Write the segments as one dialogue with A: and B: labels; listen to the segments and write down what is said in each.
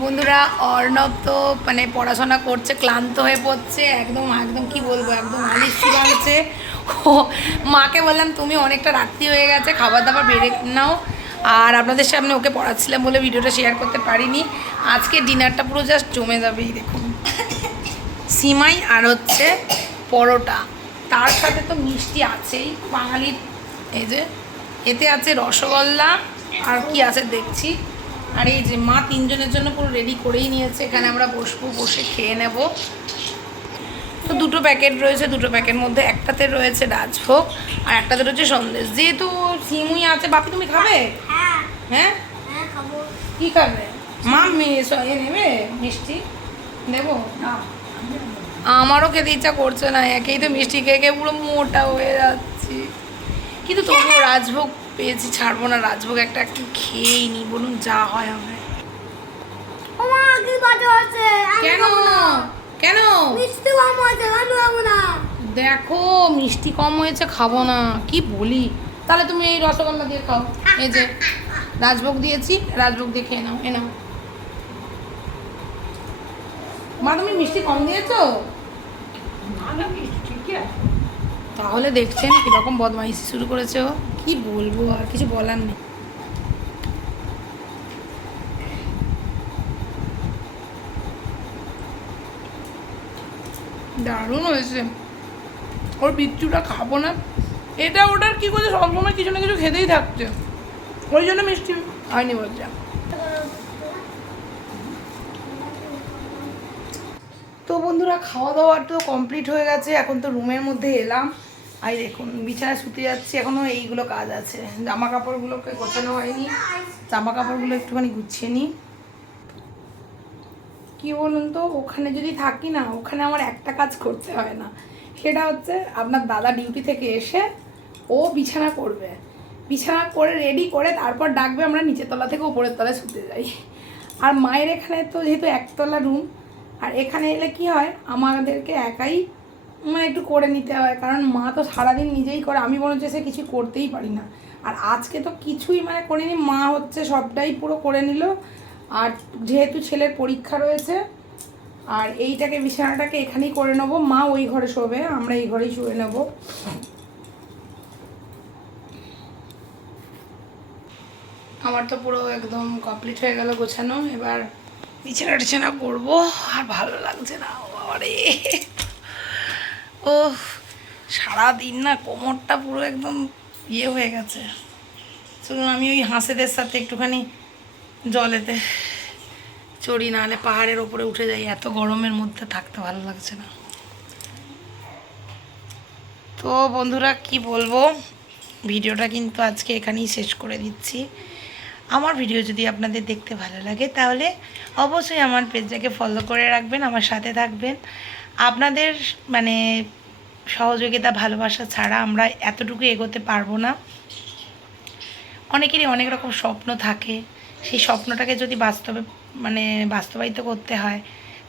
A: বন্ধুরা, অর্ণব তো মানে পড়াশোনা করছে, ক্লান্ত হয়ে পড়ছে, একদম একদম কি বলব, একদম আলিশ ভাঙছে ও, মাকে বললাম, তুমি অনেকটা রাত্রি হয়ে গেছে খাবার দাবার বেড়ে নাও। আর আপনাদের সামনে ওকে পড়াচ্ছিলাম বলে ভিডিওটা শেয়ার করতে পারিনি। আজকে ডিনারটা পুরো জাস্ট জমে যাবে দেখুন। সিমাই আর হচ্ছে পরোটা। তার সাথে তো মিষ্টি আছেই, বাঙালির, এই যে, এতে আছে রসগোল্লা, আর কি আছে দেখছি। আর এই যে মা তিনজনের জন্য পুরো রেডি করেই নিয়েছে এখানে আমরা বসবো বসে খেয়ে নেব। তো দুটো প্যাকেট রয়েছে দুটো প্যাকেট মধ্যে একটাতে রয়েছে রাজভোগ আর একটাতে রয়েছে সন্দেশ। যেহেতু সিমুই আছে বাপি তুমি খাবে?
B: হ্যাঁ।
A: হ্যাঁ?
B: হ্যাঁ খাব।
A: কি খাবে? মা এ নেবে? মিষ্টি? নেব আমারও খেতে ইচ্ছা করছে না একেই তো মিষ্টি খেয়ে খেয়ে পুরো মোটা হয়ে যাচ্ছি। কিন্তু তবুও রাজভোগ পেয়েছি ছাড়বো না রাজভোগ একটা একটু খেয়েই নি বলুন যা হয় হবে। কেন?
B: না।
A: কেন?
B: মিষ্টি কম হয়েছে আমি খাব না।
A: দেখো মিষ্টি কম হয়েছে খাব না। কি বলি? তাহলে তুমি এই রসগোল্লা দিয়ে খাও। এই যে রাজভোগ দিয়েছি রাজভোগ দিয়ে খেয়ে নাও এ নাও। মা তুমি মিষ্টি কম দিয়েছ? তাহলে দেখছেন কীরকম বদমাইশি শুরু করেছে ও। কি বলব আর কিছু বলার নেই। দারুণ হয়েছে। ওর বিচ্ছুটা খাব না। এটা ওটার কি করছে সবসময় কিছু না কিছু খেতেই থাকছে। ওই জন্য মিষ্টি হয়নি বলছে। তো বন্ধুরা খাওয়া দাওয়া তো কমপ্লিট হয়ে গেছে। এখন তো রুমের মধ্যে এলাম। আর দেখুন, বিছানায় শুতে যাচ্ছি এখনও এইগুলো কাজ আছে। জামা কাপড়গুলোকে গোছানো হয়নি। জামা কাপড়গুলো একটুখানি গুছিয়ে নিই। কি বলুন তো, ওখানে যদি থাকি না, ওখানে আমার একটা কাজ করতে হয় না। সেটা হচ্ছে, আপনার দাদা ডিউটি থেকে এসে ও বিছানা করবে। বিছানা করে রেডি করে তারপর ডাকবে, আমরা নিচের তলা থেকে উপরের তলায় শুতে যাই। আর মায়ের এখানে তো যেহেতু একতলা রুম আর এখানে এলে কি হয়, আমাদেরকে একাই মানে একটু করে নিতে হয়, কারণ মা তো সারাদিন নিজেই করে। আমি হচ্ছে সে কিছু করতেই পারি না। আর আজকে তো কিছুই মানে করিনি, মা হচ্ছে সবটাই পুরো করে নিল। আর যেহেতু ছেলের পরীক্ষা রয়েছে, আর এইটাকে, বিছানাটাকে এখানেই করে নেব। মা ওই ঘরে শোবে, আমরা এই ঘরেই শুয়ে নেব। আমার তো পুরো একদম কমপ্লিট হয়ে গেল গোছানো। এবার বিছানা টিছানা করব। আর ভালো লাগছে না। বাবারে। ও সারাদিন না কোমরটা পুরো একদম ইয়ে হয়ে গেছে। চলুন, আমি ওই হাঁসেদের সাথে একটুখানি জলেতে চড়ি, নাহলে পাহাড়ের ওপরে উঠে যাই। এত গরমের মধ্যে থাকতে ভালো লাগছে না। তো বন্ধুরা, কি বলব? ভিডিওটা কিন্তু আজকে এখানেই শেষ করে দিচ্ছি। আমার ভিডিও যদি আপনাদের দেখতে ভালো লাগে, তাহলে অবশ্যই আমার পেজটাকে ফলো করে রাখবেন, আমার সাথে থাকবেন। আপনাদের মানে সহযোগিতা, ভালোবাসা ছাড়া আমরা এতটুকু এগোতে পারব না। অনেকেরই অনেক রকম স্বপ্ন থাকে। সেই স্বপ্নটাকে যদি বাস্তবে মানে বাস্তবায়িত করতে হয়,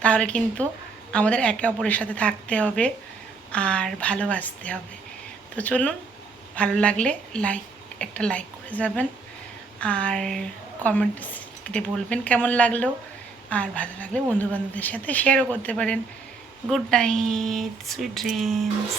A: তাহলে কিন্তু আমাদের একে অপরের সাথে থাকতে হবে আর ভালোবাসতে হবে। তো চলুন, ভালো লাগলে লাইক, একটা লাইক করে যাবেন আর কমেন্টে বলবেন কেমন লাগল। আর ভালো লাগলে বন্ধুবান্ধবদের সাথে শেয়ারও করতে পারেন। good night sweet dreams.